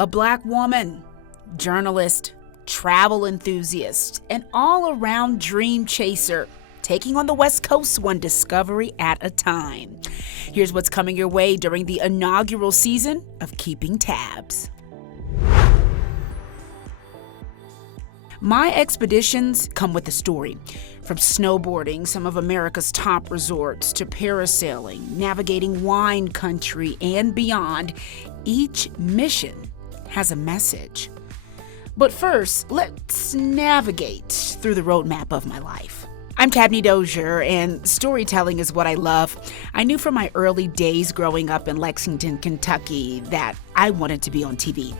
A Black woman, journalist, travel enthusiast, and all-around dream chaser, taking on the West Coast one discovery at a time. Here's what's coming your way during the inaugural season of Keeping Tabs. My expeditions come with a story. From snowboarding some of America's top resorts to parasailing, navigating wine country, and beyond, each mission has a message. But first, let's navigate through the roadmap of my life. I'm Tabnie Dozier, and storytelling is what I love. I knew from my early days growing up in Lexington, Kentucky, that I wanted to be on TV.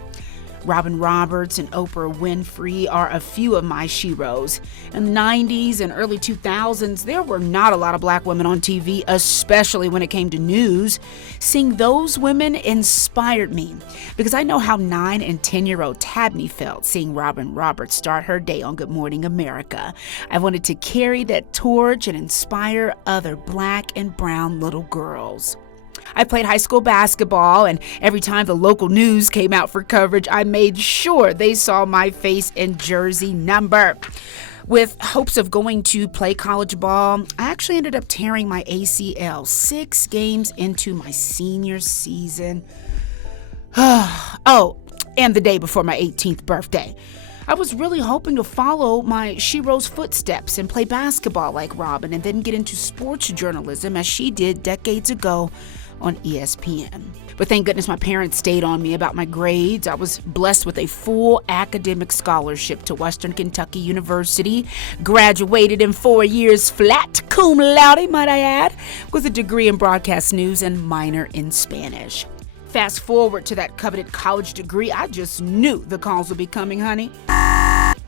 Robin Roberts and Oprah Winfrey are a few of my sheroes. In the 90s and early 2000s, there were not a lot of Black women on TV, especially when it came to news. Seeing those women inspired me because I know how 9 and 10-year-old Tabnie felt seeing Robin Roberts start her day on Good Morning America. I wanted to carry that torch and inspire other Black and brown little girls. I played high school basketball, and every time the local news came out for coverage, I made sure they saw my face and jersey number. With hopes of going to play college ball, I actually ended up tearing my ACL 6 games into my senior season. Oh, and the day before my 18th birthday. I was really hoping to follow my shero's footsteps and play basketball like Robin, and then get into sports journalism as she did decades ago on ESPN. But thank goodness my parents stayed on me about my grades. I was blessed with a full academic scholarship to Western Kentucky University, graduated in 4 years flat, cum laude, might I add, with a degree in broadcast news and minor in Spanish. Fast forward to that coveted college degree, I just knew the calls would be coming, honey.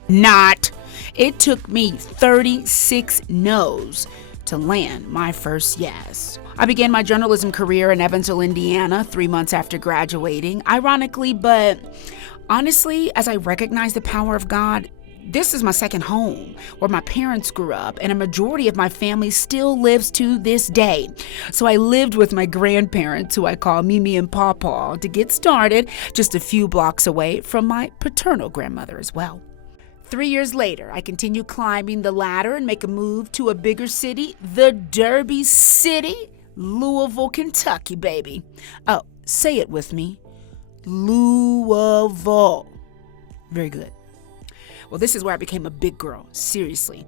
Not. It took me 36 no's to land my first yes. I began my journalism career in Evansville, Indiana, 3 months after graduating. Ironically, but honestly, as I recognize the power of God, this is my second home, where my parents grew up, and a majority of my family still lives to this day. So I lived with my grandparents, who I call Mimi and Pawpaw, to get started, just a few blocks away from my paternal grandmother as well. 3 years later, I continue climbing the ladder and make a move to a bigger city, the Derby City, Louisville, Kentucky, baby. Oh, say it with me. Louisville. Very good. Well, this is where I became a big girl, seriously.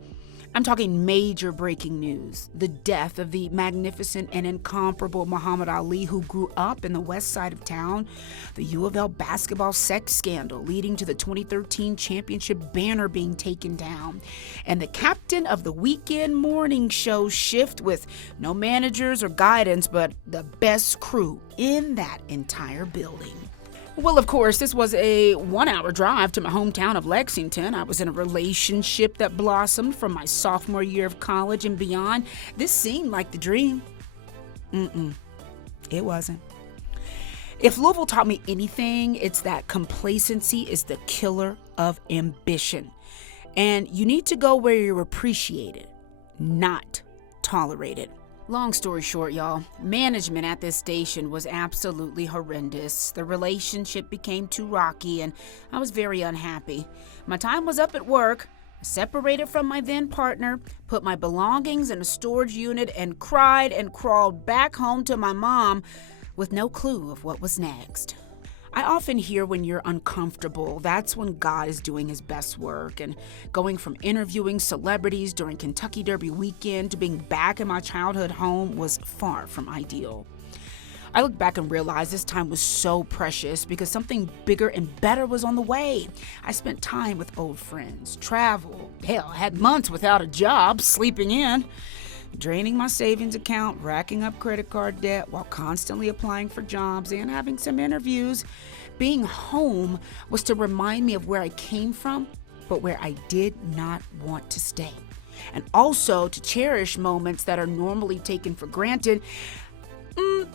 I'm talking major breaking news. The death of the magnificent and incomparable Muhammad Ali, who grew up in the west side of town. The U of L basketball sex scandal leading to the 2013 championship banner being taken down. And the captain of the weekend morning show shift with no managers or guidance, but the best crew in that entire building. Well, of course, this was a 1-hour drive to my hometown of Lexington. I was in a relationship that blossomed from my sophomore year of college and beyond. This seemed like the dream. It wasn't. If Louisville taught me anything, it's that complacency is the killer of ambition. And you need to go where you're appreciated, not tolerated. Long story short, y'all, management at this station was absolutely horrendous. The relationship became too rocky, and I was very unhappy. My time was up at work, separated from my then partner, put my belongings in a storage unit, and cried and crawled back home to my mom with no clue of what was next. I often hear when you're uncomfortable, that's when God is doing his best work. And going from interviewing celebrities during Kentucky Derby weekend to being back in my childhood home was far from ideal. I look back and realize this time was so precious because something bigger and better was on the way. I spent time with old friends, traveled, hell, had months without a job, sleeping in, draining my savings account, racking up credit card debt while constantly applying for jobs and having some interviews. Being home was to remind me of where I came from, but where I did not want to stay. And also to cherish moments that are normally taken for granted,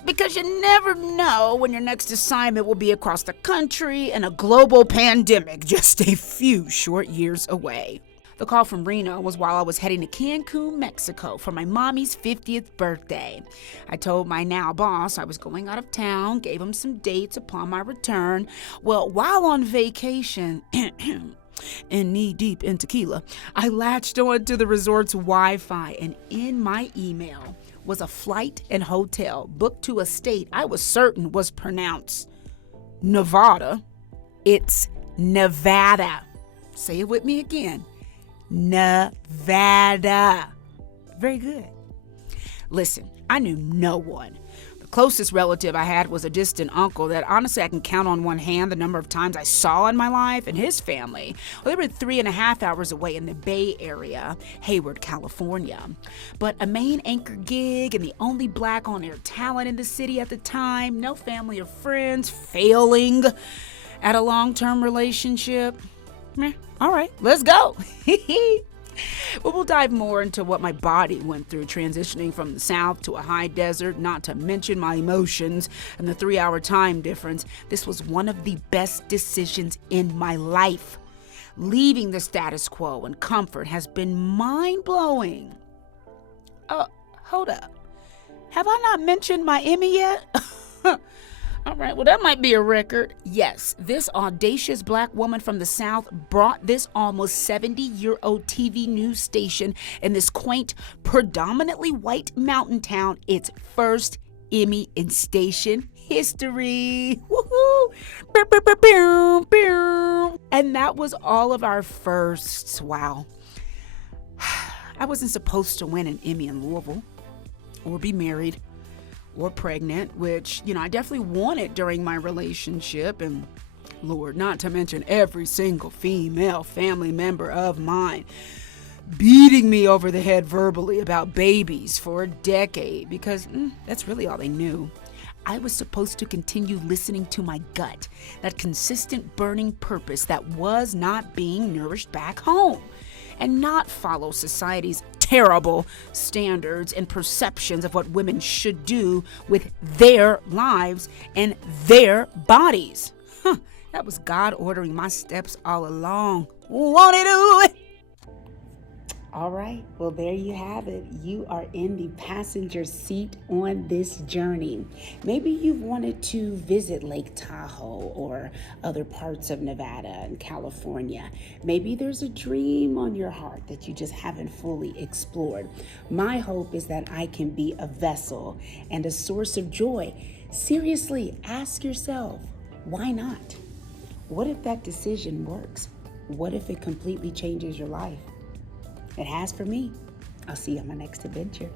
because you never know when your next assignment will be across the country in a global pandemic just a few short years away. The call from Reno was while I was heading to Cancun, Mexico for my mommy's 50th birthday. I told my now boss I was going out of town, gave him some dates upon my return. Well, while on vacation, and knee-deep in tequila, I latched onto the resort's Wi-Fi, and in my email was a flight and hotel booked to a state I was certain was pronounced Nevada. It's Nevada. Say it with me again. Nevada. Very good. Listen, I knew no one. The closest relative I had was a distant uncle that honestly I can count on one hand the number of times I saw in my life, and his family. Well, they were 3.5 hours away in the Bay Area, Hayward, California. But a main anchor gig and the only black on-air talent in the city at the time, no family or friends, failing at a long-term relationship. All right, let's go. Well, we'll dive more into what my body went through transitioning from the South to a high desert, not to mention my emotions and the 3-hour time difference. This was one of the best decisions in my life. Leaving the status quo and comfort has been mind-blowing. Hold up. Have I not mentioned my Emmy yet? All right, well, that might be a record. Yes, this audacious black woman from the South brought this almost 70-year-old TV news station in this quaint, predominantly white mountain town its first Emmy in station history. Woohoo! And that was all of our firsts. Wow. I wasn't supposed to win an Emmy in Louisville or be married or pregnant, which, I definitely wanted during my relationship, and Lord, not to mention every single female family member of mine beating me over the head verbally about babies for a decade because that's really all they knew. I was supposed to continue listening to my gut, that consistent burning purpose that was not being nourished back home, and not follow society's terrible standards and perceptions of what women should do with their lives and their bodies. That was God ordering my steps all along. Won't He do it? All right, well, there you have it. You are in the passenger seat on this journey. Maybe you've wanted to visit Lake Tahoe or other parts of Nevada and California. Maybe there's a dream on your heart that you just haven't fully explored. My hope is that I can be a vessel and a source of joy. Seriously, ask yourself, why not? What if that decision works? What if it completely changes your life? It has for me. I'll see you on my next adventure.